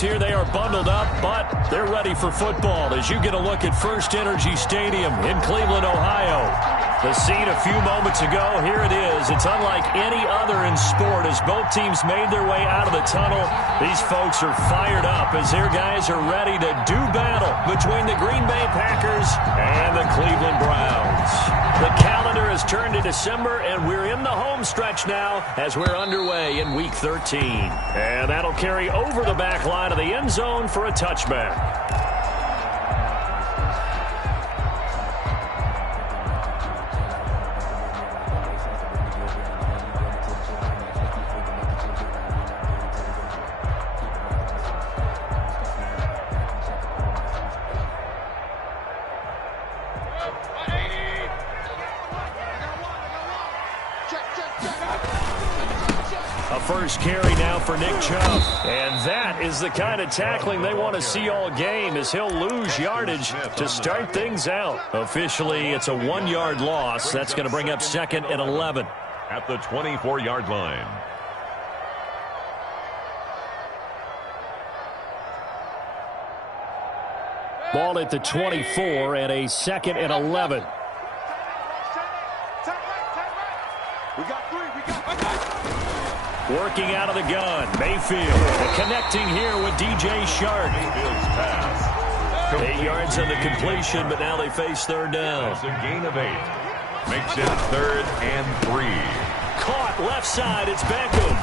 guys here, they are bundled up, but they're ready for football as you get a look at First Energy Stadium in Cleveland, Ohio. The scene a few moments ago, here it is. It's unlike any other in sport as both teams made their way out of the tunnel. These folks are fired up as their guys are ready to do battle between the Green Bay Packers and the Cleveland Browns. The calendar has turned to December, and we're in the home stretch now as we're underway in Week 13. And that'll carry over the back line of the end zone for a touchback. First carry now for Nick Chubb. And that is the kind of tackling they want to see all game as he'll lose yardage to start things out. Officially, it's a 1-yard loss. That's going to bring up 2nd and 11. At the 24-yard line. Ball at the 24 and a 2nd and 11. We got 3. Working out of the gun, Mayfield connecting here with DJ Shark. 8 yards on the completion, but now they face third down. That's a gain of 8. Makes it 3rd and 3. Caught left side, it's Beckham.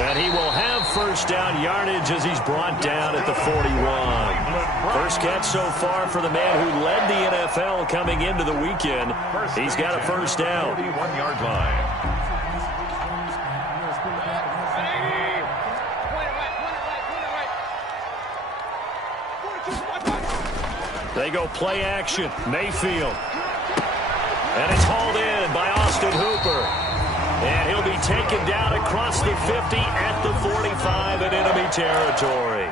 And he will have first down yardage as he's brought down at the 41. First catch so far for the man who led the NFL coming into the weekend. He's got a first down. 41-yard line. They go play action. Mayfield. And it's hauled in by Austin Hooper. And he'll be taken down across the 50 at the 45 in enemy territory.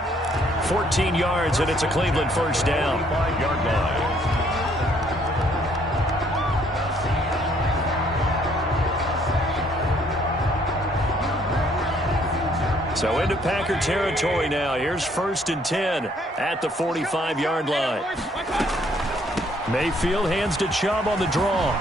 14 yards, and it's a Cleveland first down. 5-yard line. So into Packer territory now. Here's 1st and 10 at the 45-yard line. Mayfield hands to Chubb on the draw.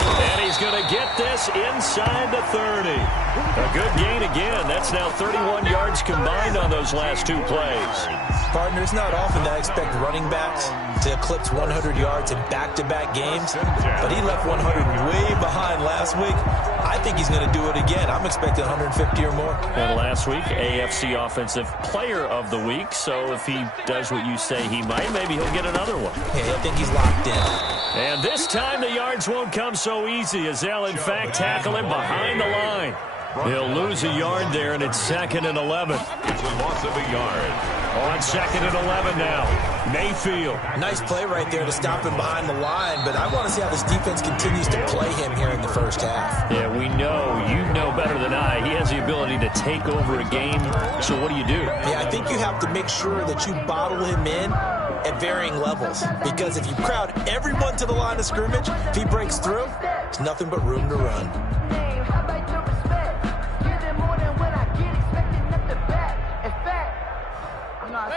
And he's going to get this inside the 30. A good gain again. That's now 31 yards combined on those last 2 plays. Partner, it's not often that I expect running backs to eclipse 100 yards in back-to-back games, but he left 100 way behind last week. I think he's going to do it again. I'm expecting 150 or more. And last week, AFC Offensive Player of the Week, so if he does what you say he might, maybe he'll get another one. Yeah, I think he's locked in. And this time the yards won't come so easy as they'll, in fact, tackle him behind the line. He'll lose a yard there, and it's 2nd and 11. It's a loss of a yard. On 2nd and 11 now. Mayfield. Nice play right there to stop him behind the line, but I want to see how this defense continues to play him here in the first half. Yeah, we know, you know better than I, he has the ability to take over a game. So what do you do? Yeah, I think you have to make sure that you bottle him in at varying levels, because if you crowd everyone to the line of scrimmage, if he breaks through, there's nothing but room to run.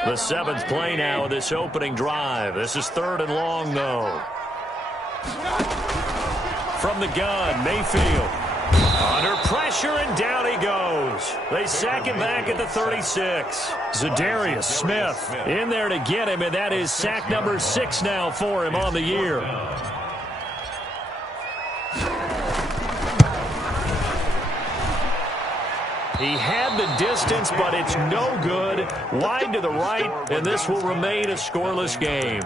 The 7th play now of this opening drive. This is 3rd and long, though. From the gun, Mayfield. Under pressure, and down he goes. They sack him back at the 36. Zadarius Smith in there to get him, and that is sack number 6 now for him on the year. He had the distance, but it's no good. Wide to the right, and this will remain a scoreless game.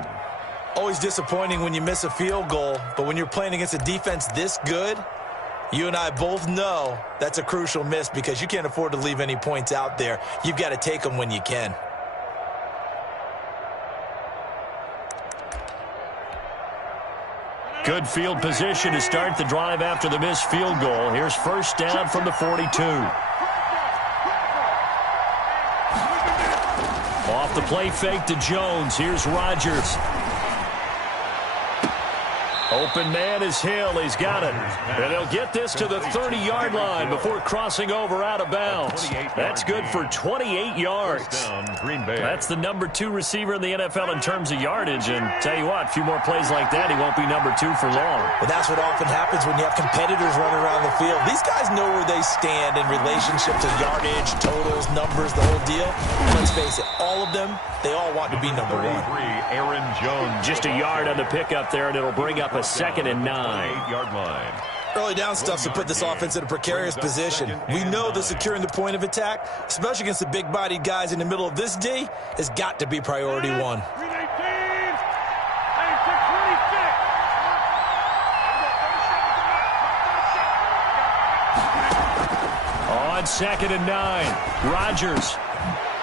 Always disappointing when you miss a field goal, but when you're playing against a defense this good, you and I both know that's a crucial miss because you can't afford to leave any points out there. You've got to take them when you can. Good field position to start the drive after the missed field goal. Here's first down from the 42. Off the play fake to Jones. Here's Rodgers. Open man is Hill. He's got it. And he'll get this to the 30-yard line before crossing over out of bounds. That's good for 28 yards. That's the number 2 receiver in the NFL in terms of yardage. And tell you what, a few more plays like that, he won't be number 2 for long. Well, that's what often happens when you have competitors running around the field. These guys know where they stand in relationship to yardage, totals, numbers, the whole deal. Let's face it, all of them, they all want to be number 1. Aaron Jones. Just a yard on the pickup there, and it'll bring up a 2nd and 9. 8-yard line. Early down stuff to put this offense in a precarious position. We know that securing the point of attack, especially against the big-bodied guys in the middle of this D, has got to be priority 1. On 2nd and 9, Rodgers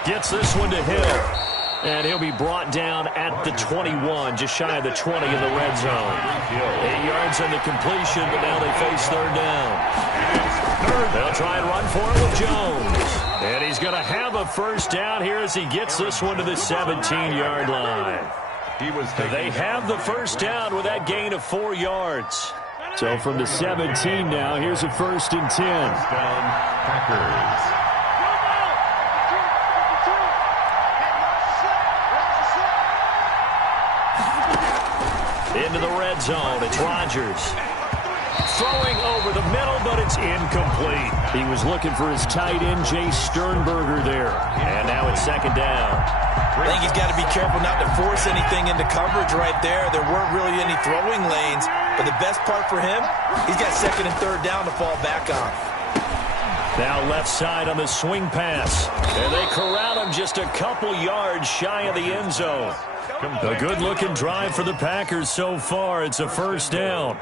gets this one to Hill. And he'll be brought down at the 21, just shy of the 20 in the red zone. 8 yards on the completion, but now they face 3rd down. They'll try and run for it with Jones. And he's going to have a 1st down here as he gets this one to the 17-yard line. They have the 1st down with that gain of 4 yards. So from the 17 now, here's a 1st and 10. Packers. Into the red zone, it's Rodgers. Throwing over the middle, but it's incomplete. He was looking for his tight end, Jay Sternberger there. And now it's 2nd down. I think he's got to be careful not to force anything into coverage right there. There weren't really any throwing lanes. But the best part for him, he's got 2nd and 3rd down to fall back on. Now left side on the swing pass. And they corral him just a couple yards shy of the end zone. A good-looking drive for the Packers so far. It's a 1st down.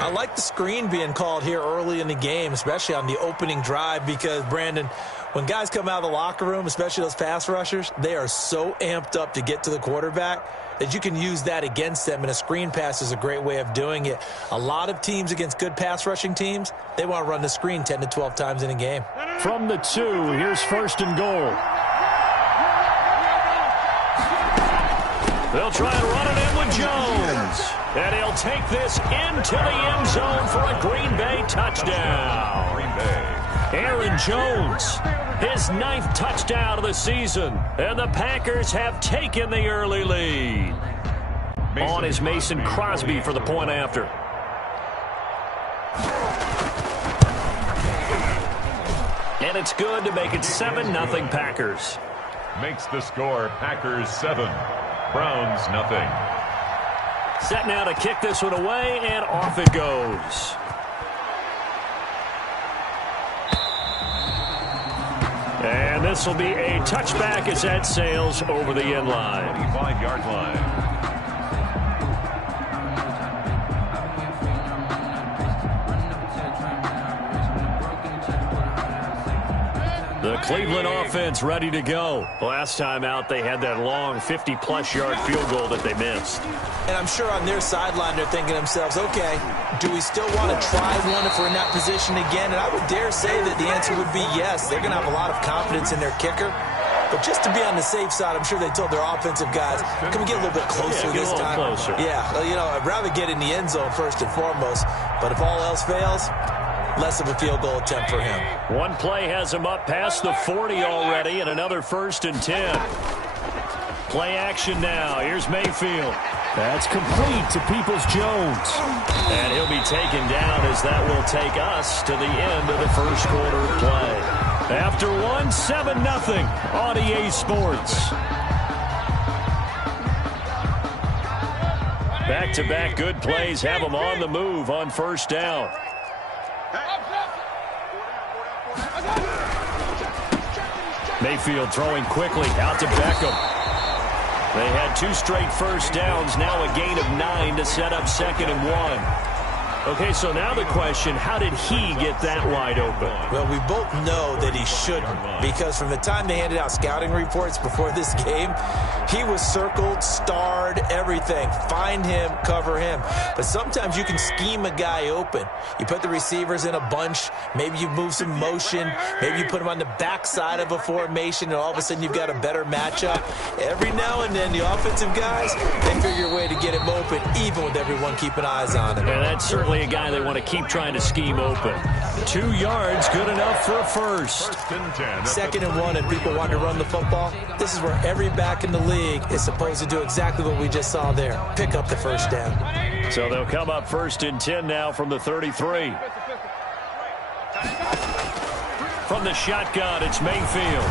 I like the screen being called here early in the game, especially on the opening drive, because, Brandon, when guys come out of the locker room, especially those pass rushers, they are so amped up to get to the quarterback that you can use that against them, and a screen pass is a great way of doing it. A lot of teams against good pass-rushing teams, they want to run the screen 10 to 12 times in a game. From the 2, here's 1st and goal. They'll try and run it in with Jones. And he'll take this into the end zone for a Green Bay touchdown. Aaron Jones, his 9th touchdown of the season. And the Packers have taken the early lead. On is Mason Crosby for the point after. And it's good to make it 7-0 Packers. Makes the score Packers 7. Browns nothing. Set now to kick this one away, and off it goes. And this will be a touchback as that sails over the end line. 25-yard line. The Cleveland offense ready to go. Last time out, they had that long 50-plus yard field goal that they missed. And I'm sure on their sideline, they're thinking to themselves, okay, do we still want to try one if we're in that position again? And I would dare say that the answer would be yes. They're going to have a lot of confidence in their kicker. But just to be on the safe side, I'm sure they told their offensive guys, can we get a little bit closer this time? Closer. Yeah, you know, I'd rather get in the end zone first and foremost. But if all else fails, less of a field goal attempt for him. One play has him up past the 40 already, and another 1st and 10. Play action now. Here's Mayfield. That's complete to Peoples-Jones. And he'll be taken down as that will take us to the end of the first quarter of play. After 7-0 on EA Sports. Back-to-back good plays have them on the move on 1st down. Mayfield throwing quickly out to Beckham. They had 2 straight 1st downs, now a gain of 9 to set up 2nd and 1. Okay, so now the question, how did he get that wide open? Well, we both know that he shouldn't, because from the time they handed out scouting reports before this game, he was circled, starred, everything. Find him, cover him. But sometimes you can scheme a guy open. You put the receivers in a bunch. Maybe you move some motion. Maybe you put him on the backside of a formation, and all of a sudden you've got a better matchup. Every now and then, the offensive guys, they figure a way to get him open, even with everyone keeping eyes on him. And that's certainly a guy they want to keep trying to scheme open. 2 yards, good enough for a first. 2nd and 1, and people want to run the football. This is where every back in the league is supposed to do exactly what we just saw there. Pick up the first down. So they'll come up 1st and 10 now from the 33. From the shotgun, it's Mayfield.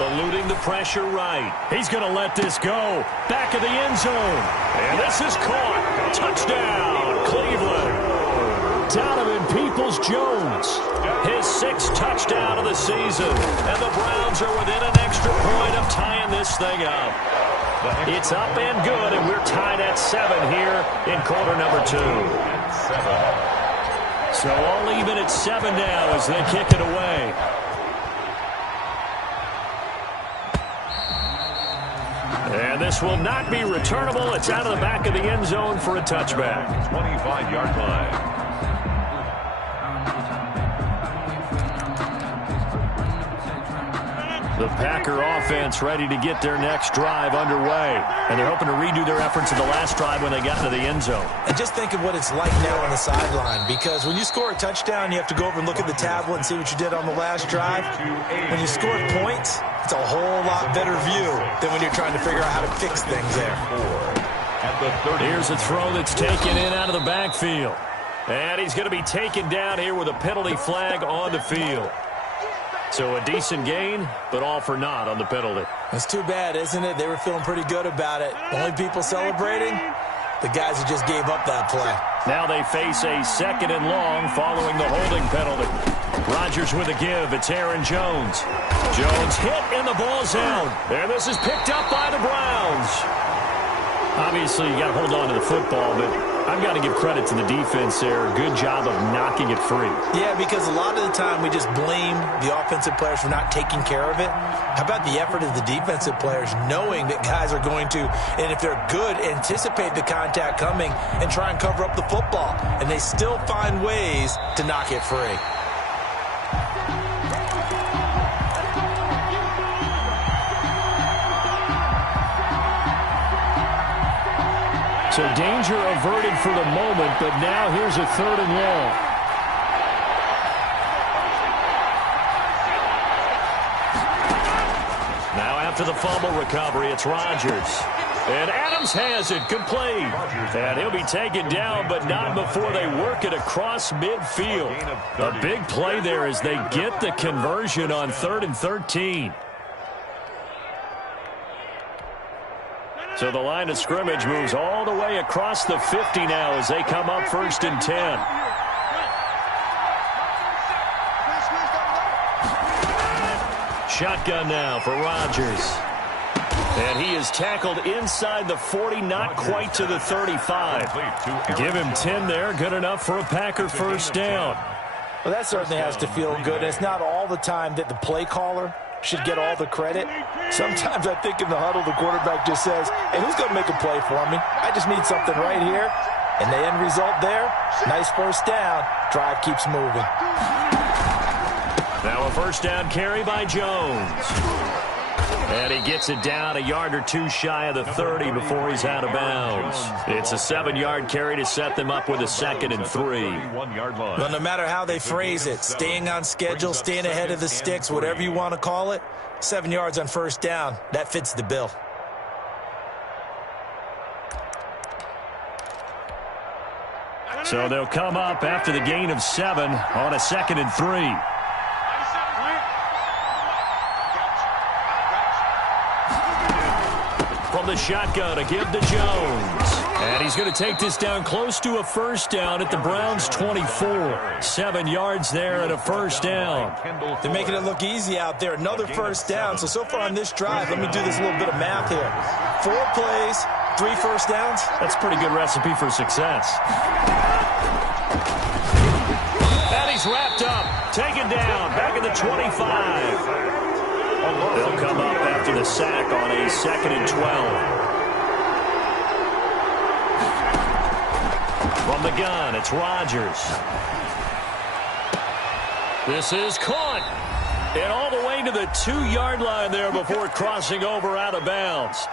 Eluding the pressure right. He's going to let this go. Back of the end zone. And this is caught. Touchdown, Cleveland. Donovan Peoples-Jones, his 6th touchdown of the season. And the Browns are within an extra point of tying this thing up. It's up and good, and we're tied at 7 here in quarter number 2. So all even at 7 now as they kick it away. And this will not be returnable. It's out of the back of the end zone for a touchback. 25-yard line. The Packer offense ready to get their next drive underway. And they're hoping to redo their efforts in the last drive when they got into the end zone. And just think of what it's like now on the sideline, because when you score a touchdown, you have to go over and look at the tablet and see what you did on the last drive. When you score points, it's a whole lot better view than when you're trying to figure out how to fix things there. Here's a throw that's taken in out of the backfield. And he's going to be taken down here with a penalty flag on the field. So a decent gain, but all for naught on the penalty. It's too bad, isn't it? They were feeling pretty good about it. Only people celebrating, the guys who just gave up that play. Now they face a 2nd and long following the holding penalty. Rodgers with a give. It's Aaron Jones. Jones hit and the ball's out. And this is picked up by the Browns. Obviously, you got to hold on to the football, but I've got to give credit to the defense there. Good job of knocking it free. Yeah, because a lot of the time we just blame the offensive players for not taking care of it. How about the effort of the defensive players knowing that guys are going to, and if they're good, anticipate the contact coming and try and cover up the football. And they still find ways to knock it free. So danger averted for the moment, but now here's a 3rd and long. Now after the fumble recovery, it's Rodgers. And Adams has it, complete. And he'll be taken down, but not before they work it across midfield. A big play there as they get the conversion on 3rd and 13. So the line of scrimmage moves all the way across the 50 now as they come up 1st and 10. Shotgun now for Rodgers. And he is tackled inside the 40, not quite to the 35. Give him 10 there, good enough for a Packer 1st down. Well, that certainly has to feel good. It's not all the time that the play caller should get all the credit. Sometimes I think in the huddle, the quarterback just says, hey, who's going to make a play for me? I just need something right here. And the end result there, nice 1st down. Drive keeps moving. Now a 1st down carry by Jones. And he gets it down a yard or two shy of the 30 before he's out of bounds. It's a 7-yard carry to set them up with a 2nd and 3. Well, no matter how they phrase it, staying on schedule, staying ahead of the sticks, whatever you want to call it, 7 yards on 1st down, that fits the bill. So they'll come up after the gain of 7 on a 2nd and 3. From the shotgun, a give to Jones. And he's going to take this down close to a 1st down at the Browns' 24. 7 yards there and a 1st down. They're making it look easy out there. Another 1st down. So far on this drive, let me do this little bit of math here. 4 plays, 3 1st downs. That's a pretty good recipe for success. He's wrapped up, taken down, back at the 25. They'll come up after the sack on a 2nd and 12. From the gun, it's Rodgers. This is caught. And all the way to the 2-yard line there before crossing over out of bounds.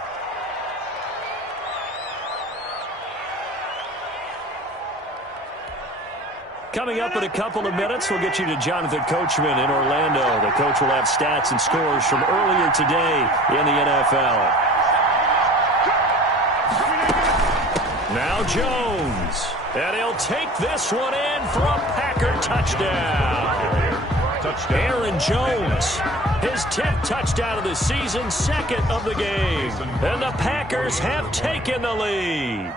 Coming up in a couple of minutes, we'll get you to Jonathan Coachman in Orlando. The coach will have stats and scores from earlier today in the NFL. Now Jones. And he'll take this one in for a Packer touchdown. Aaron Jones, his 10th touchdown of the season, 2nd of the game. And the Packers have taken the lead.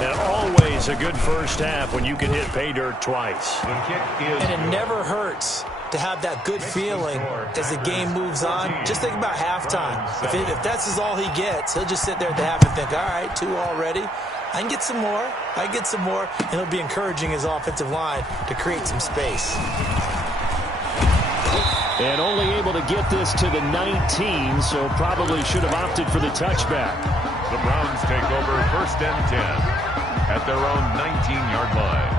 And always a good first half when you can hit pay dirt twice. And it never hurts to have that good feeling as the game moves on. Just think about halftime. If that's all he gets, he'll just sit there at the half and think, all right, 2 already. I can get some more. I can get some more. And he'll be encouraging his offensive line to create some space. And only able to get this to the 19, so probably should have opted for the touchback. The Browns take over 1st and 10 at their own 19-yard line.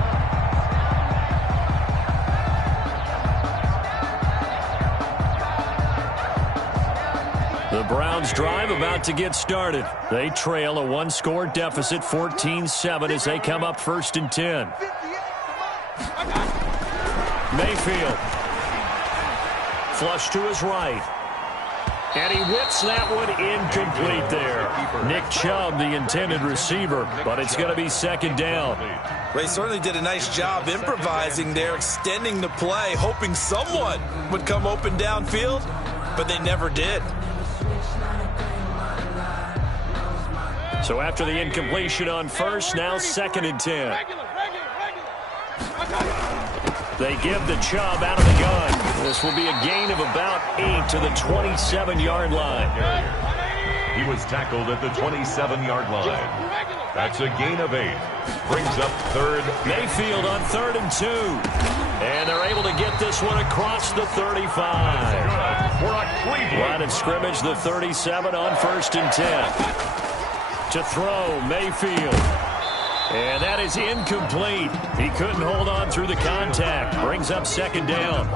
The Browns drive about to get started. They trail a 1-score deficit, 14-7, as they come up 1st and 10. Mayfield. Flush to his right. And he whips that one incomplete there. Nick Chubb, the intended receiver, but it's going to be 2nd down. They certainly did a nice job improvising there, extending the play, hoping someone would come open downfield, but they never did. So after the incompletion on 1st, now 2nd and 10. They give the Chubb out of the gun. This will be a gain of about 8 to the 27-yard line. He was tackled at the 27-yard line. That's a gain of 8. Brings up 3rd. Mayfield on 3rd and 2. And they're able to get this one across the 35. Line of scrimmage, the 37 on 1st and 10. To throw, Mayfield. And that is incomplete. He couldn't hold on through the contact. Brings up 2nd down.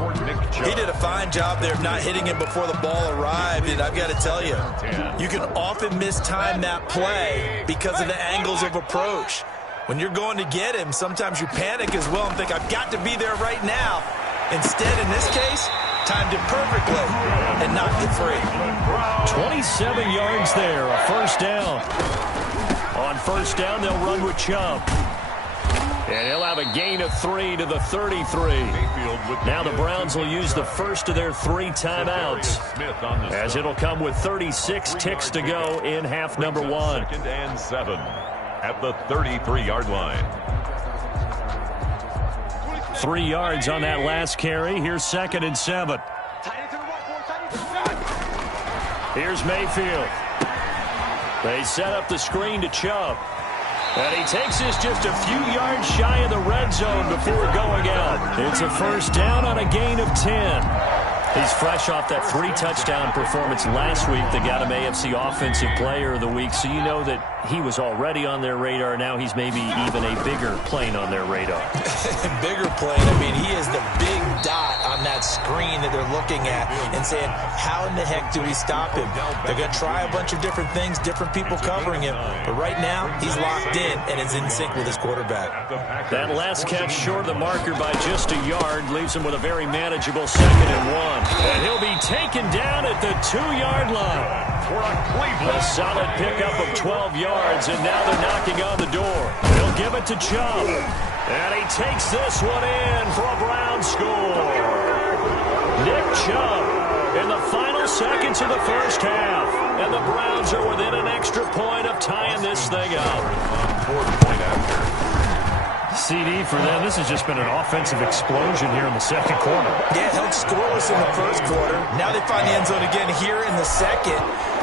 He did a fine job there of not hitting him before the ball arrived. And I've got to tell you, you can often mistime that play because of the angles of approach. When you're going to get him, sometimes you panic as well and think, I've got to be there right now. Instead, in this case, timed it perfectly and knocked it free. 27 yards there, a 1st down. On 1st down, they'll run with Chubb. And he'll have a gain of 3 to the 33. Now the Browns will use the first of their 3 timeouts, as it'll come with 36 ticks to go in half number 1. 2nd and 7 at the 33-yard line. 3 yards on that last carry. Here's 2nd and 7. Here's Mayfield. They set up the screen to Chubb. And he takes this just a few yards shy of the red zone before going out. It's a 1st down on a gain of 10. He's fresh off that 3-touchdown performance last week that got him AFC Offensive Player of the Week, so you know that he was already on their radar. Now he's maybe even a bigger plane on their radar. Bigger plane. I mean, he is the big dot on that screen that they're looking at and saying, how in the heck do we stop him? They're going to try a bunch of different things, different people covering him, but right now he's locked in and is in sync with his quarterback. That last catch short of the marker by just a yard leaves him with a very manageable 2nd and 1. And he'll be taken down at the 2-yard line. A solid pickup of 12 yards, and now they're knocking on the door. They'll give it to Chubb. And he takes this one in for a Brown score. Nick Chubb in the final seconds of the 1st half. And the Browns are within an extra point of tying this thing up. CD for them. This has just been an offensive explosion here in the 2nd quarter. Yeah, held scoreless in the 1st quarter. Now they find the end zone again here in the 2nd.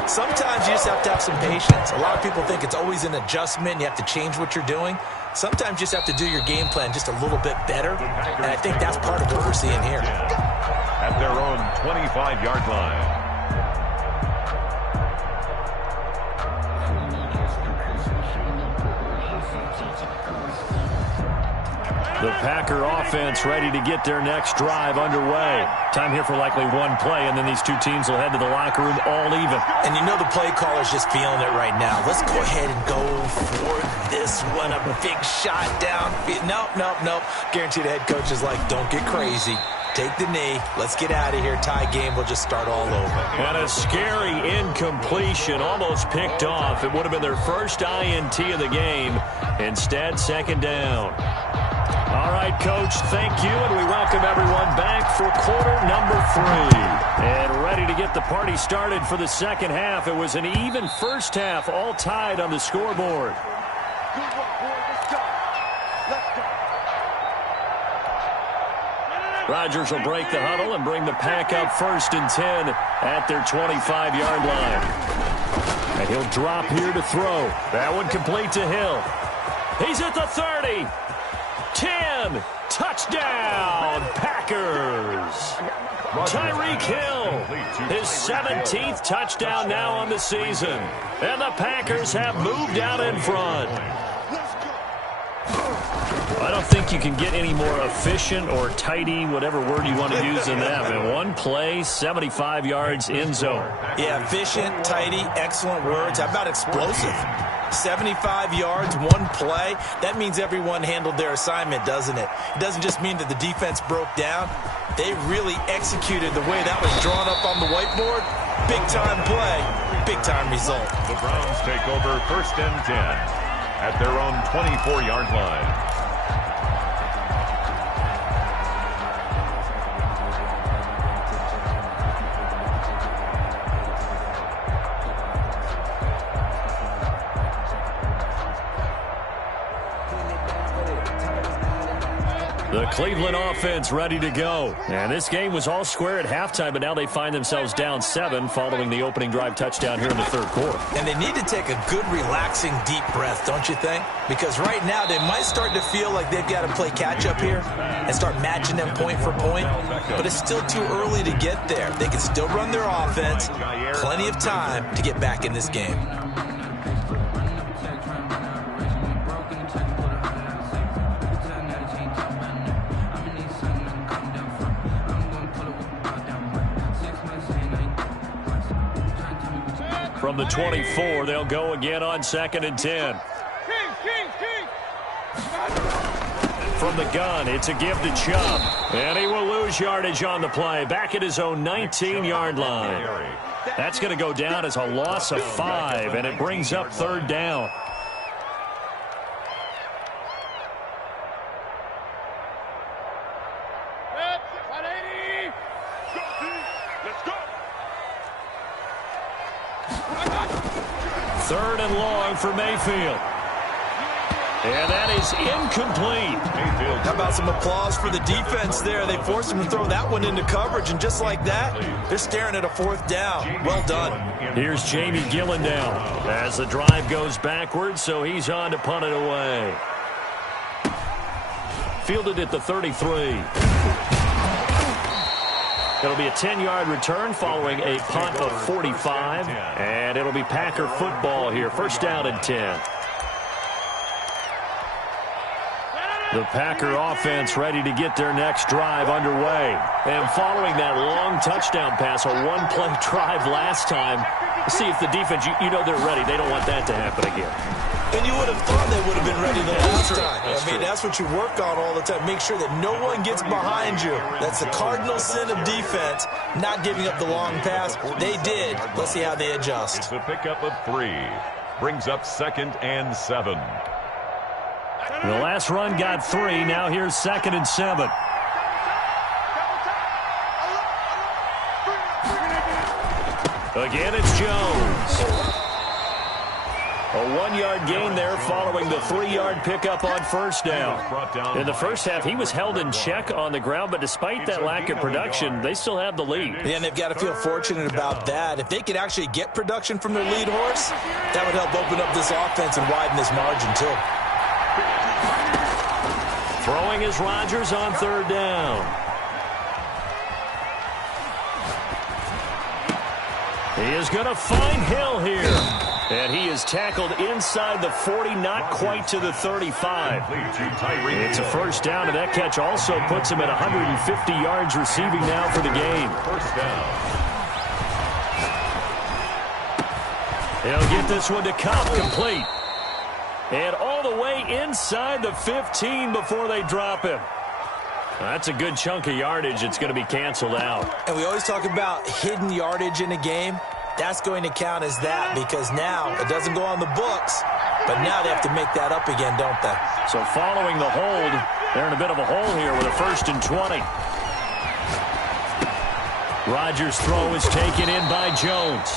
Sometimes you just have to have some patience. A lot of people think it's always an adjustment. You have to change what you're doing. Sometimes you just have to do your game plan just a little bit better, and I think that's part of what we're seeing here. At their own 25-yard line. The Packer offense ready to get their next drive underway. Time here for likely one play, and then these two teams will head to the locker room all even. And you know the play caller's just feeling it right now. Let's go ahead and go for this one. A big shot down. Nope. Guaranteed the head coach is like, don't get crazy. Take the knee. Let's get out of here. Tie game. We'll just start all over. And a scary incompletion, almost picked off. It would have been their first INT of the game. Instead, second down. All right, Coach, thank you, and we welcome everyone back for quarter number 3. And ready to get the party started for the second half. It was an even first half, all tied on the scoreboard. Rodgers will break the huddle and bring the Pack up 1st and 10 at their 25-yard line. And he'll drop here to throw. That one complete to Hill. He's at the 30. 10, touchdown, Packers. Tyreek Hill, his 17th touchdown now on the season. And the Packers have moved out in front. I don't think you can get any more efficient or tidy, whatever word you want to use in that. In one play, 75 yards in zone. Yeah, efficient, tidy, excellent words. How about explosive? 75 yards, one play. That means everyone handled their assignment, doesn't it? It doesn't just mean that the defense broke down. They really executed the way that was drawn up on the whiteboard. Big-time play, big-time result. The Browns take over 1st and 10 at their own 24-yard line. The Cleveland offense ready to go. And this game was all square at halftime, but now they find themselves down 7 following the opening drive touchdown here in the 3rd quarter. And they need to take a good, relaxing, deep breath, don't you think? Because right now they might start to feel like they've got to play catch-up here and start matching them point for point. But it's still too early to get there. They can still run their offense. Plenty of time to get back in this game. From the 24, they'll go again on 2nd and 10. From the gun, it's a give to Chubb. And he will lose yardage on the play. Back at his own 19-yard line. That's going to go down as a loss of 5, and it brings up 3rd down. Third and long for Mayfield. And that is incomplete. How about some applause for the defense there? They forced him to throw that one into coverage, and just like that, they're staring at a 4th down. Well done. Here's Jamie Gillen now as the drive goes backwards, so he's on to punt it away. Fielded at the 33. It'll be a 10-yard return following a punt of 45, and it'll be Packer football here. 1st down and 10. The Packer offense ready to get their next drive underway. And following that long touchdown pass, a one-play drive last time, see if the defense, you know they're ready. They don't want that to happen again. And you would have thought they would have been ready the last time. That's what you work on all the time. Make sure that no one gets behind you. That's the cardinal sin of defense, not giving up the long pass. They did. Let's see how they adjust. It's a pickup of 3. Brings up 2nd and 7. The last run got 3. Now here's 2nd and 7. Again, it's Jones. A 1-yard gain there following the 3-yard pickup on first down. In the first half, he was held in check on the ground, but despite that lack of production, they still have the lead. Yeah, and they've got to feel fortunate about that. If they could actually get production from their lead horse, that would help open up this offense and widen this margin too. Throwing is Rodgers on third down. He is going to find Hill here. And he is tackled inside the 40, not quite to the 35. It's a first down, and that catch also puts him at 150 yards receiving now for the game. First down. He'll get this one to Cup, complete. And all the way inside the 15 before they drop him. That's a good chunk of yardage. It's going to be canceled out. And we always talk about hidden yardage in a game. That's going to count as that because now it doesn't go on the books, but now they have to make that up again, don't they? So following the hold, they're in a bit of a hole here with a 1st and 20. Rodgers' throw is taken in by Jones.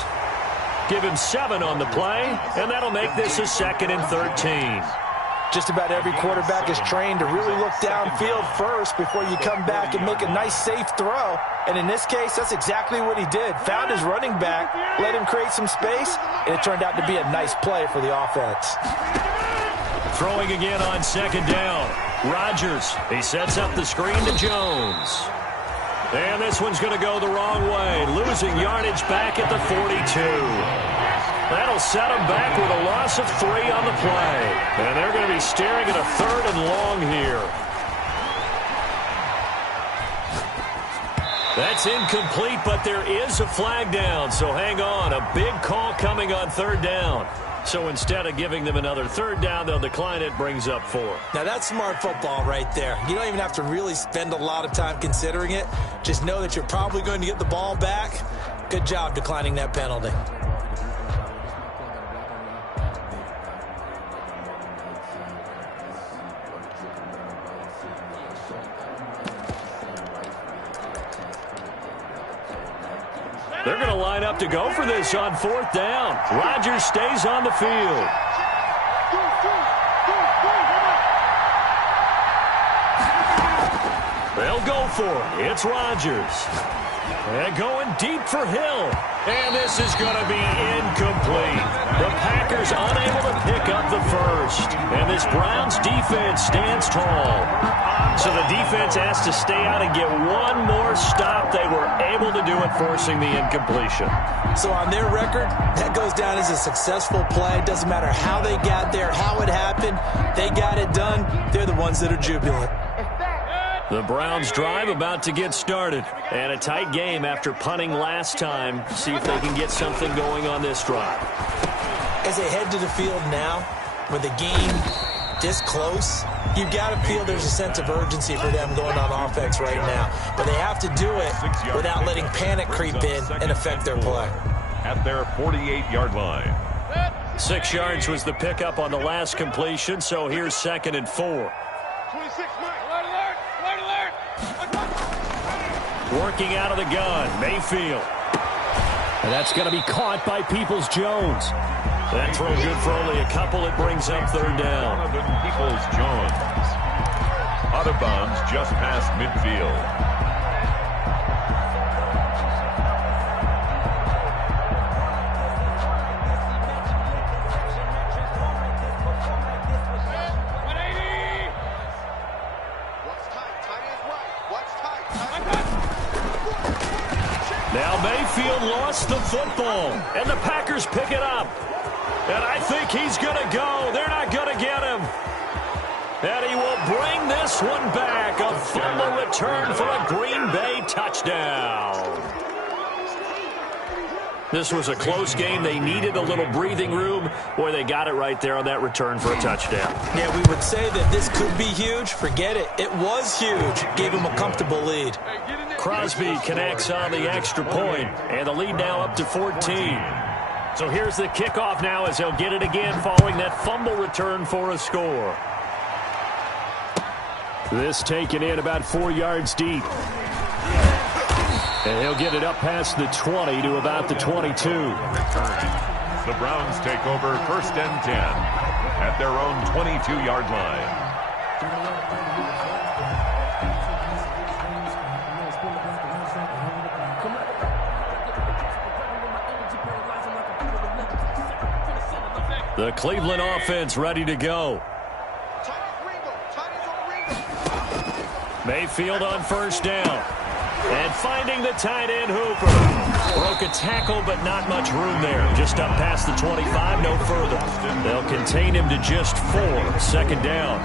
Give him 7 on the play, and that'll make this a 2nd and 13. Just about every quarterback is trained to really look downfield first before you come back and make a nice, safe throw. And in this case, that's exactly what he did. Found his running back, let him create some space, and it turned out to be a nice play for the offense. Throwing again on 2nd down. Rodgers, he sets up the screen to Jones. And this one's going to go the wrong way, losing yardage back at the 42. That'll set them back with a loss of 3 on the play. And they're going to be staring at a 3rd and long here. That's incomplete, but there is a flag down, so hang on. A big call coming on 3rd down. So instead of giving them another 3rd down, they'll decline it, brings up 4. Now that's smart football right there. You don't even have to really spend a lot of time considering it. Just know that you're probably going to get the ball back. Good job declining that penalty. They're going to line up to go for this on 4th down. Rodgers stays on the field. They'll go for it. It's Rodgers. And going deep for Hill. And this is going to be incomplete. The Packers unable to pick up the first. And this Browns defense stands tall. So the defense has to stay out and get one more stop. They were able to do it, forcing the incompletion. So on their record, that goes down as a successful play. It doesn't matter how they got there, how it happened. They got it done. They're the ones that are jubilant. The Browns drive about to get started. And a tight game after punting last time. See if they can get something going on this drive. As they head to the field now, with the game this close, you've got to feel there's a sense of urgency for them going on offense right now. But they have to do it without letting panic creep in and affect their play. At their 48-yard line. 6 yards was the pickup on the last completion, so here's 2nd and 4. 26, Mike. Alert, alert, alert. Working out of the gun, Mayfield. And that's going to be caught by Peoples-Jones. That throw good for only a couple. It brings up 3rd down. Donovan Peoples-Jones. Out of bounds just past midfield. Now Mayfield lost the football, and the Packers pick it up. And I think he's going to go. They're not going to get him. And he will bring this one back. A fumble return for a Green Bay touchdown. This was a close game. They needed a little breathing room. Boy, they got it right there on that return for a touchdown. Yeah, we would say that this could be huge. Forget it. It was huge. Gave him a comfortable lead. Crosby connects on the extra point, and the lead now up to 14. So here's the kickoff now as they'll get it again following that fumble return for a score. This taken in about 4 yards deep. And he'll get it up past the 20 to about the 22. The Browns take over 1st and 10 at their own 22-yard line. The Cleveland offense ready to go. Mayfield on 1st down. And finding the tight end Hooper. Broke a tackle, but not much room there. Just up past the 25, no further. They'll contain him to just 4. 2nd down.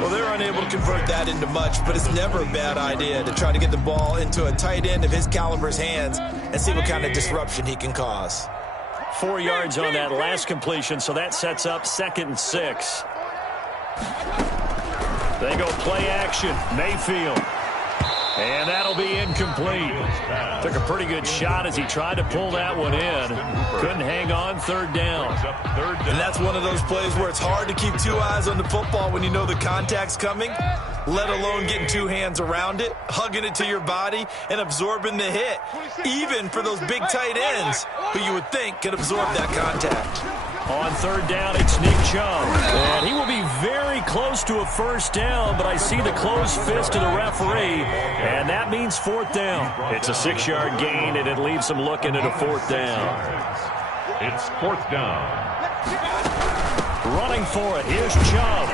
Well, they're unable to convert that into much, but it's never a bad idea to try to get the ball into a tight end of his caliber's hands and see what kind of disruption he can cause. 4 yards on that last completion, so that sets up 2nd and 6. They go play action. Mayfield. And that'll be incomplete. Took a pretty good shot as he tried to pull that one in. Couldn't hang on. 3rd down. And that's one of those plays where it's hard to keep 2 eyes on the football when you know the contact's coming, let alone getting 2 hands around it, hugging it to your body, and absorbing the hit, even for those big tight ends who you would think could absorb that contact. On 3rd down, it's Nick Chubb. And he will be very close to a 1st down, but I see the closed fist of the referee, and that means 4th down. It's a 6-yard gain, and it leaves him looking at a 4th down. It's 4th down. Running for it, here's Chubb.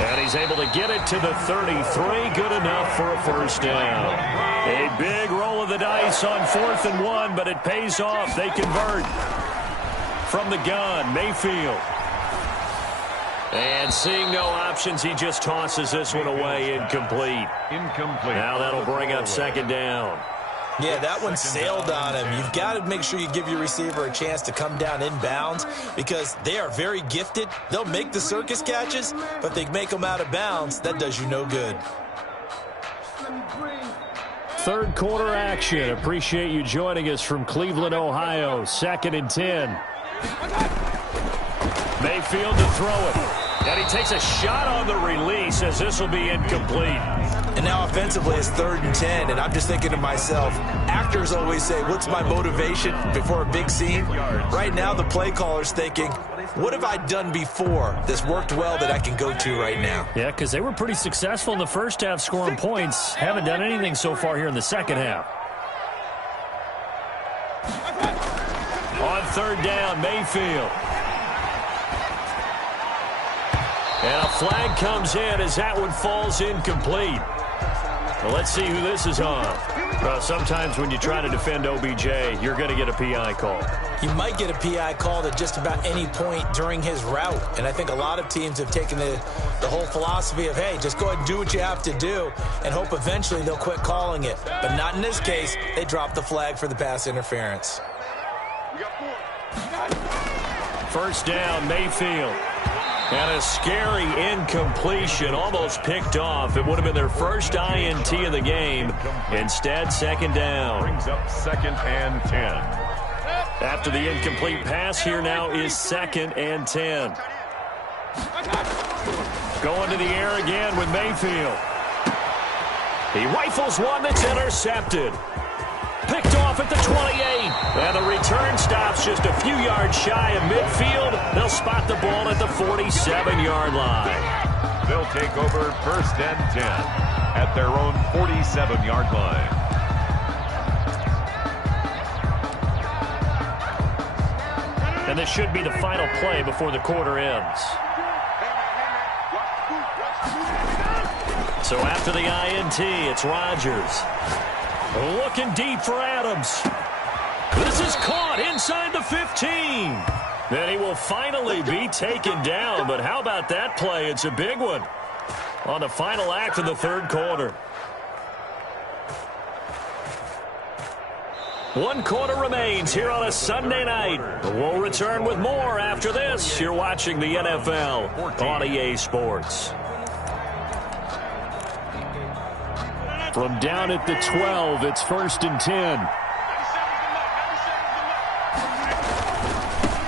And he's able to get it to the 33. Good enough for a 1st down. A big roll of the dice on 4th and 1, but it pays off. They convert. From the gun, Mayfield. And seeing no options, he just tosses this one away, incomplete. Now that'll bring up 2nd down. Yeah, that one sailed on him. You've got to make sure you give your receiver a chance to come down inbounds because they are very gifted. They'll make the circus catches, but they make them out of bounds. That does you no good. 3rd quarter action. Appreciate you joining us from Cleveland, Ohio. 2nd and 10. Mayfield to throw it. And he takes a shot on the release as this will be incomplete. And now offensively it's 3rd and 10, and I'm just thinking to myself, actors always say, what's my motivation before a big scene? Right now the play caller's thinking, what have I done before that's worked well that I can go to right now? Yeah, because they were pretty successful in the 1st half scoring points. Haven't done anything so far here in the 2nd half. On 3rd down, Mayfield. And a flag comes in as that one falls incomplete. Well, let's see who this is on. Well, sometimes when you try to defend OBJ, you're going to get a PI call. You might get a PI called at just about any point during his route. And I think a lot of teams have taken the whole philosophy of, hey, just go ahead and do what you have to do and hope eventually they'll quit calling it. But not in this case. They dropped the flag for the pass interference. 1st down, Mayfield. And a scary incompletion, almost picked off. It would have been their first INT of the game. Instead, 2nd down. Brings up 2nd and 10. After the incomplete pass, here now is 2nd and 10. Going to the air again with Mayfield. He rifles one that's intercepted. Picked off at the 28. And the return stops just a few yards shy of midfield. They'll spot the ball at the 47-yard line. They'll take over 1st and 10 at their own 47-yard line. And this should be the final play before the quarter ends. So after the INT, it's Rodgers. Looking deep for Adams. This is caught inside the 15. Then he will finally be taken down. But how about that play? It's a big one on the final act of the 3rd quarter. 1 quarter remains here on a Sunday night. We'll return with more after this. You're watching the NFL on EA Sports. From down at the 12, it's 1st and 10.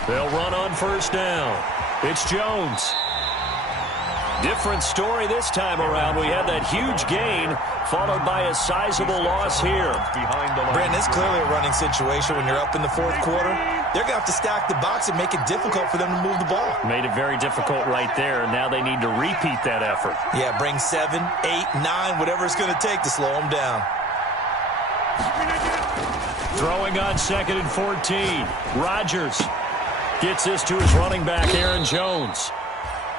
They'll run on 1st down. It's Jones. Different story this time around. We had that huge gain followed by a sizable loss here. Brandon, it's clearly a running situation when you're up in the 4th quarter. they're going to have to stack the box and make it difficult for them to move the ball. Made it very difficult right there, and now they need to repeat that effort. Yeah, bring 7, 8, 9, whatever it's going to take to slow them down. Throwing on 2nd and 14. Rodgers gets this to his running back, Aaron Jones.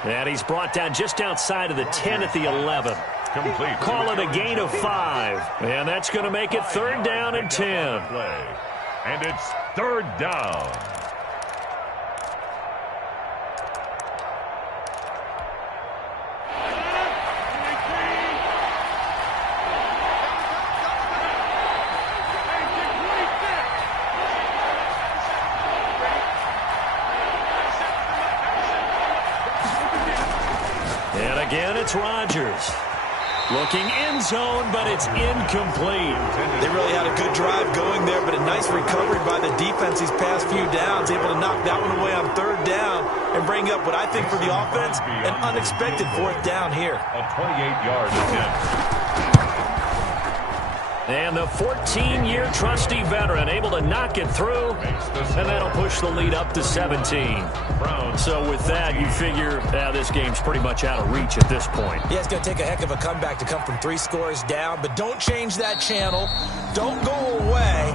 And he's brought down just outside of the 10 at the 11. Complete. Call it a gain of 5. And that's going to make it 3rd down and 10. And it's 3rd down. And again, it's Rodgers. Looking end zone, but it's incomplete. They really had a good drive going there, but a nice recovery by the defense these past few downs, able to knock that one away on 3rd down and bring up what I think for the offense, an unexpected 4th down here. A 28-yard attempt. And the 14-year trusty veteran able to knock it through, and that'll push the lead up to 17. So with that, you figure this game's pretty much out of reach at this point. Yeah, it's going to take a heck of a comeback to come from 3 scores down, but don't change that channel. Don't go away.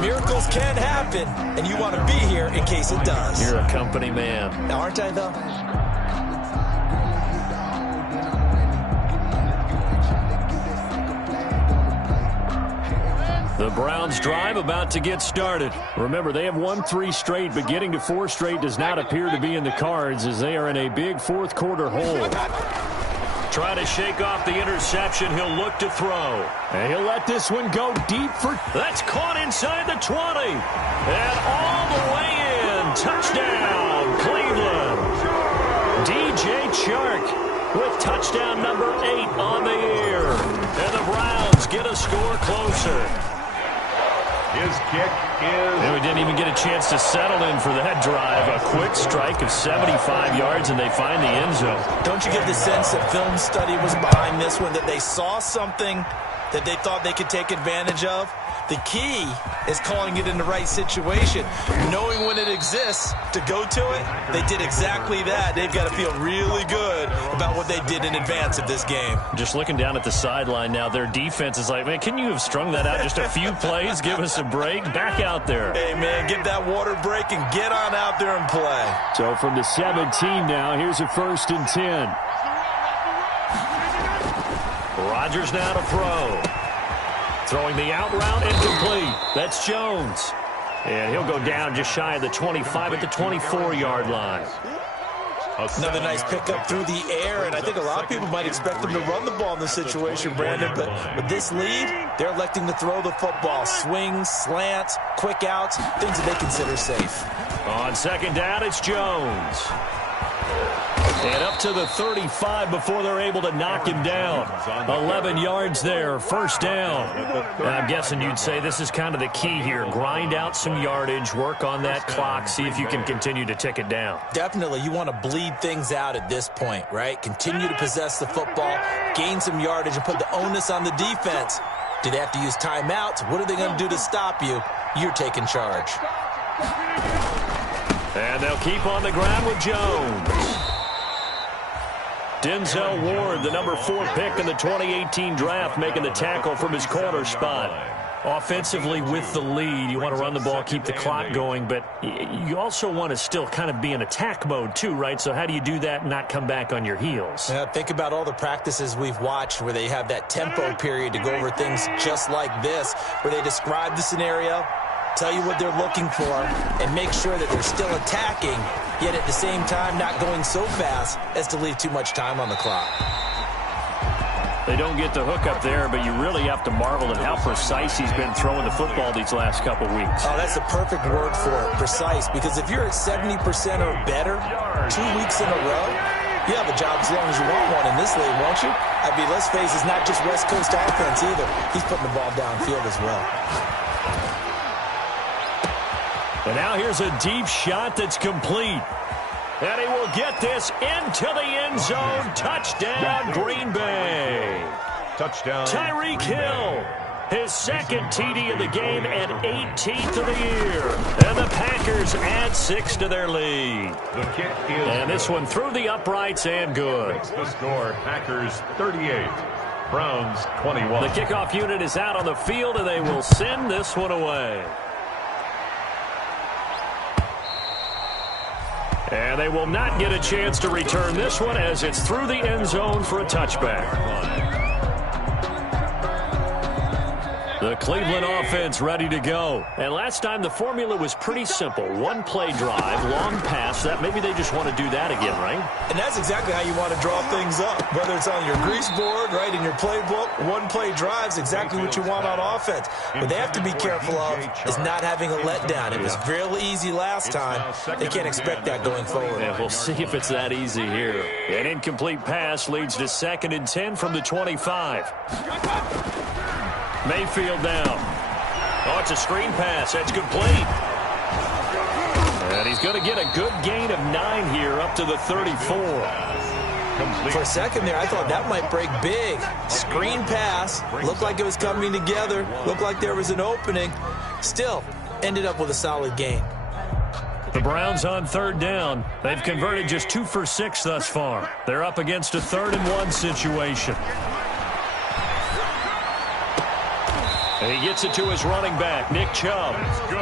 Miracles can happen, and you want to be here in case it does. You're a company man. Now, aren't I, though? The Browns' drive about to get started. Remember, they have won 3 straight, but getting to 4 straight does not appear to be in the cards as they are in a big 4th quarter hole. Trying to shake off the interception. He'll look to throw. And he'll let this one go deep for... That's caught inside the 20. And all the way in. Touchdown, Cleveland. DJ Chark with touchdown number 8 on the year. And the Browns get a score closer. His kick is... And we didn't even get a chance to settle in for that drive. A quick strike of 75 yards, and they find the end zone. Don't you get the sense that film study was behind this one, that they saw something that they thought they could take advantage of? The key is calling it in the right situation. Knowing when it exists to go to it, they did exactly that. They've got to feel really good about what they did in advance of this game. Just looking down at the sideline now, their defense is like, man, can you have strung that out just a few plays? Give us a break. Back out there. Hey, man, give that water break and get on out there and play. So from the 17 now, here's a 1st and 10. Rodgers now to throw. Throwing the out route incomplete. That's Jones. And he'll go down just shy of the 25 at the 24-yard line. Another nice pickup through the air, and I think a lot of people might expect them to run the ball in this situation, Brandon, but with this lead, they're electing to throw the football. Swings, slants, quick outs, things that they consider safe. On 2nd down, it's Jones. And up to the 35 before they're able to knock him down. 11 yards there, 1st down. And I'm guessing you'd say this is kind of the key here. Grind out some yardage, work on that clock, see if you can continue to tick it down. Definitely, you want to bleed things out at this point, right? Continue to possess the football, gain some yardage, and put the onus on the defense. Do they have to use timeouts? What are they going to do to stop you? You're taking charge. And they'll keep on the ground with Jones. Denzel Ward, the number 4 pick in the 2018 draft, making the tackle from his corner spot. Offensively with the lead, you want to run the ball, keep the clock going, but you also want to still kind of be in attack mode too, right? So how do you do that and not come back on your heels? Yeah, think about all the practices we've watched where they have that tempo period to go over things just like this, where they describe the scenario, tell you what they're looking for, and make sure that they're still attacking, yet at the same time not going so fast as to leave too much time on the clock. They don't get the hook up there, but you really have to marvel at how precise he's been throwing the football these last couple weeks. Oh, that's the perfect word for it, precise, because if you're at 70% or better 2 weeks in a row, you have a job as long as you want one in this league, won't you? I mean, let's face it, it's not just West Coast offense either. He's putting the ball downfield as well. And now here's a deep shot that's complete. And he will get this into the end zone. Touchdown, Green Bay. Touchdown, Tyreek Hill His second TD of the game and 18th of the year. And the Packers add 6 to their lead. The kick is and this one through the uprights and good. Makes the score Packers 38, Browns 21. The kickoff unit is out on the field, and they will send this one away. And they will not get a chance to return this one as it's through the end zone for a touchback. The Cleveland offense ready to go. And last time the formula was pretty simple. One play drive, long pass. That maybe they just want to do that again, right? And that's exactly how you want to draw things up. Whether it's on your grease board, right, in your playbook, one play drive is exactly what you want on offense. What they have to be careful of is not having a letdown. It was really easy last time. They can't expect that going forward. And we'll see if it's that easy here. An incomplete pass leads to 2nd and 10 from the 25. Mayfield down. Oh, it's a screen pass. That's complete. And he's going to get a good gain of 9 here up to the 34. For a second there, I thought that might break big. Screen pass. Looked like it was coming together. Looked like there was an opening. Still, ended up with a solid gain. The Browns on 3rd down. They've converted just 2 for 6 thus far. They're up against a 3rd and 1 situation. And he gets it to his running back, Nick Chubb.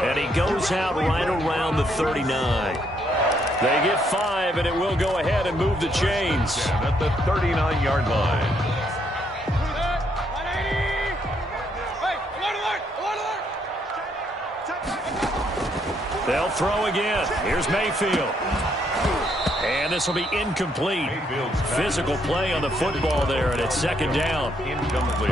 And he goes out right around the 39. They get 5, and it will go ahead and move the chains. At the 39-yard line. They'll throw again. Here's Mayfield. And this will be incomplete. Physical play on the football there, and it's 2nd down.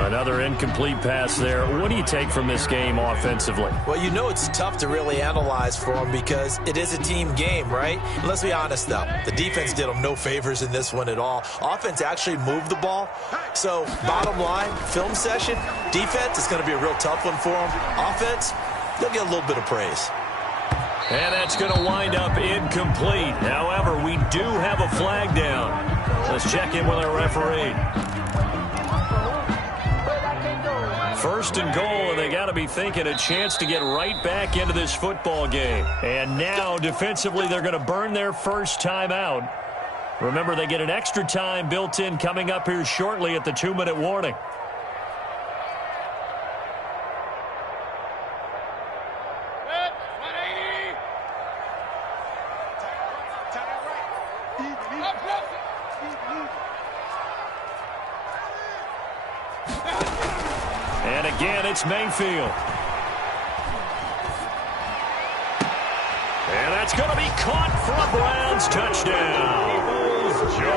Another incomplete pass there. What do you take from this game offensively? Well, you know it's tough to really analyze for them because it is a team game, right? And let's be honest, though. The defense did them no favors in this one at all. Offense actually moved the ball. So, bottom line, film session, defense is going to be a real tough one for them. Offense, they'll get a little bit of praise. And that's going to wind up incomplete. However, we do have a flag down. Let's check in with our referee. 1st and goal, and they got to be thinking a chance to get right back into this football game. And now, defensively, they're going to burn their first time out. Remember, they get an extra time built in coming up here shortly at the 2-minute warning. And again, it's Mayfield. And that's going to be caught for a Browns touchdown.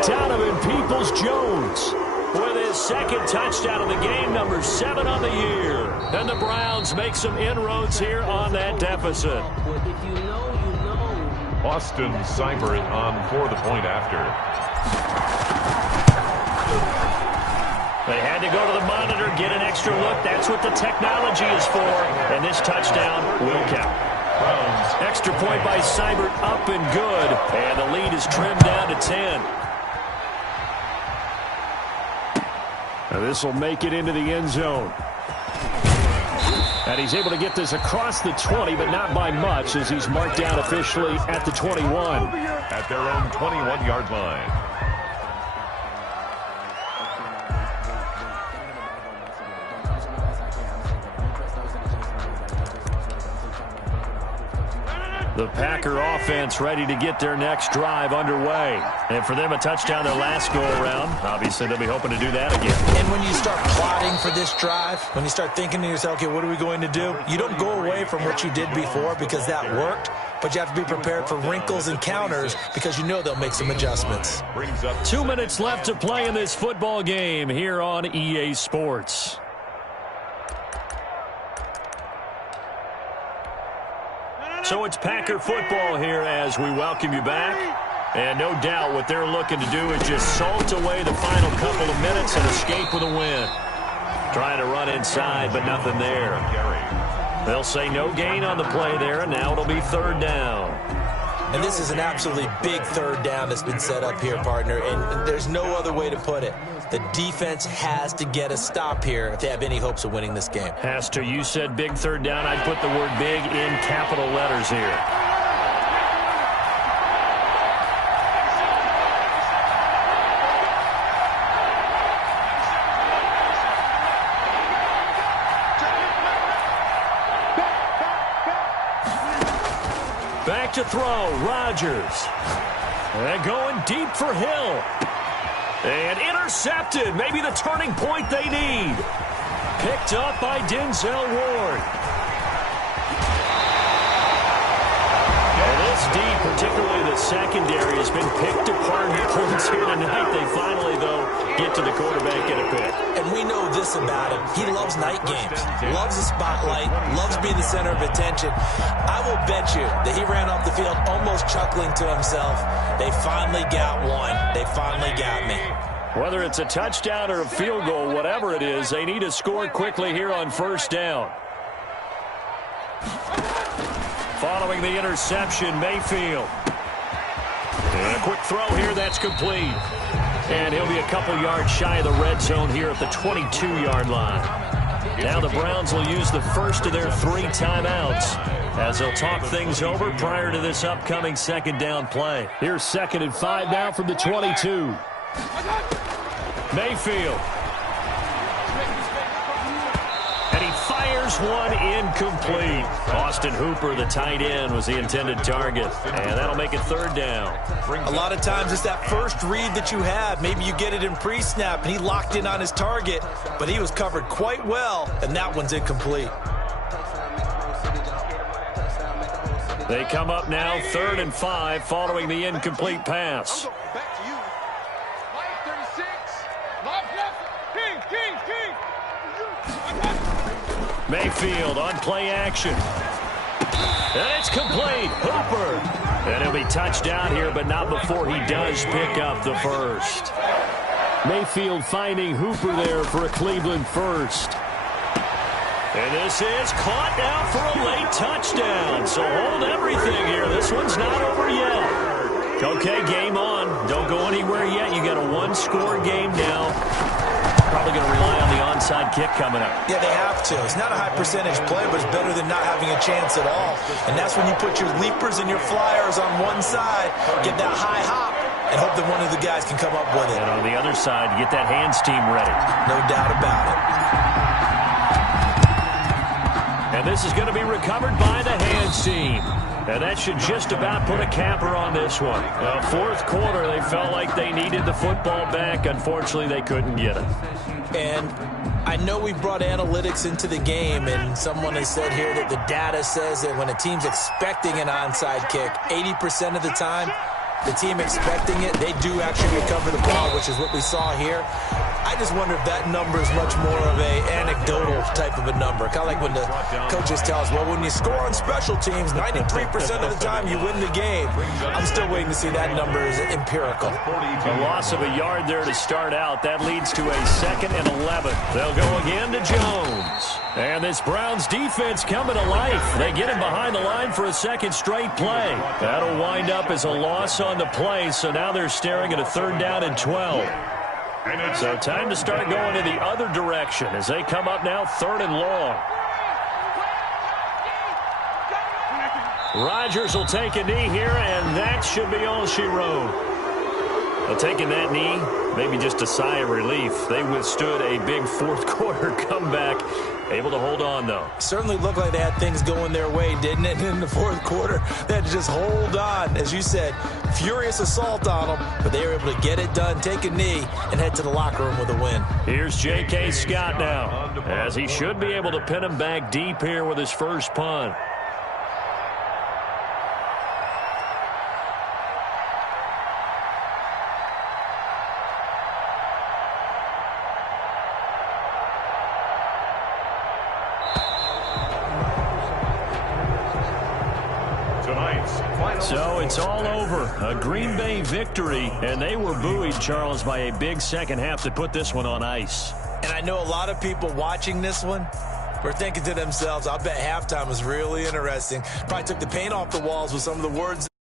Donovan Peoples-Jones with his 2nd touchdown of the game, number 7 on the year. And the Browns make some inroads here on that deficit. Austin Seibert on for the point after. They had to go to the monitor, get an extra look. That's what the technology is for. And this touchdown will count. Browns. Extra point by Seibert, up and good. And the lead is trimmed down to 10. Now this will make it into the end zone. And he's able to get this across the 20, but not by much, as he's marked down officially at the 21. At their own 21-yard line. The Packer offense ready to get their next drive underway. And for them, a touchdown their last go-around. Obviously, they'll be hoping to do that again. And when you start plotting for this drive, when you start thinking to yourself, okay, what are we going to do? You don't go away from what you did before because that worked, but you have to be prepared for wrinkles and counters because you know they'll make some adjustments. 2 minutes left to play in this football game here on EA Sports. So it's Packer football here as we welcome you back. And no doubt what they're looking to do is just salt away the final couple of minutes and escape with a win. Trying to run inside, but nothing there. They'll say no gain on the play there, and now it'll be 3rd down. And this is an absolutely big third down that's been set up here, partner, and there's no other way to put it. The defense has to get a stop here if they have any hopes of winning this game. Has to. You said big third down. I'd put the word big in capital letters here. Back to throw, Rodgers. And going deep for Hill. And intercepted, maybe the turning point they need. Picked up by Denzel Ward. And this D, particularly the secondary, has been picked apart in points here tonight. They finally, though, get to the quarterback and a pick. And we know this about him. He loves night games, loves the spotlight, loves being the center of attention. I will bet you that he ran off the field almost chuckling to himself. They finally got one. They finally got me. Whether it's a touchdown or a field goal, whatever it is, they need to score quickly here on first down. Following the interception, Mayfield. And a quick throw here, that's complete. And he'll be a couple yards shy of the red zone here at the 22-yard line. Now the Browns will use the first of their 3 timeouts as they'll talk things over prior to this upcoming second down play. Here's 2nd and 5 now from the 22. Mayfield. And he fires one incomplete. Austin Hooper, the tight end, was the intended target. And that'll make it 3rd down. A lot of times it's that first read that you have. Maybe you get it in pre-snap, and he locked in on his target, but he was covered quite well, and that one's incomplete. They come up now 3rd and 5 following the incomplete pass. Back to you. 536. Left. King. Mayfield on play action. And it's complete. Hooper. And he'll be touched down here, but not before he does pick up the first. Mayfield finding Hooper there for a Cleveland first. And this is caught now for a late touchdown. So hold everything here. This one's not over yet. Okay, game on. Don't go anywhere yet. You got a 1-score game now. Probably going to rely on the onside kick coming up. Yeah, they have to. It's not a high percentage play, but it's better than not having a chance at all. And that's when you put your leapers and your flyers on one side, get that high hop, and hope that one of the guys can come up with it. And on the other side, get that hands team ready. No doubt about it. And this is going to be recovered by the hands team. And that should just about put a capper on this one. Well, 4th quarter, they felt like they needed the football back. Unfortunately, they couldn't get it. And I know we brought analytics into the game, and someone has said here that the data says that when a team's expecting an onside kick, 80% of the time, the team expecting it, they do actually recover the ball, which is what we saw here. I just wonder if that number is much more of a anecdotal type of a number. Kind of like when the coaches tell us, well, when you score on special teams, 93% of the time you win the game. I'm still waiting to see that number is empirical. A loss of a yard there to start out. That leads to a 2nd and 11. They'll go again to Jones. And this Browns defense coming to life. They get him behind the line for a 2nd straight play. That'll wind up as a loss on the play, so now they're staring at a 3rd down and 12. So time to start going in the other direction as they come up now 3rd and long. Rodgers will take a knee here, and that should be all she wrote. Well, taking that knee, maybe just a sigh of relief. They withstood a big 4th quarter comeback. Able to hold on, though. Certainly looked like they had things going their way, didn't it? In the 4th quarter, they had to just hold on. As you said, furious assault on them, but they were able to get it done, take a knee, and head to the locker room with a win. Here's J.K. Scott now, as he should be able to pin him back deep here with his first punt. So it's all over. A Green Bay victory, and they were buoyed, Charles, by a big second half to put this one on ice. And I know a lot of people watching this one were thinking to themselves, I bet halftime was really interesting. Probably took the paint off the walls with some of the words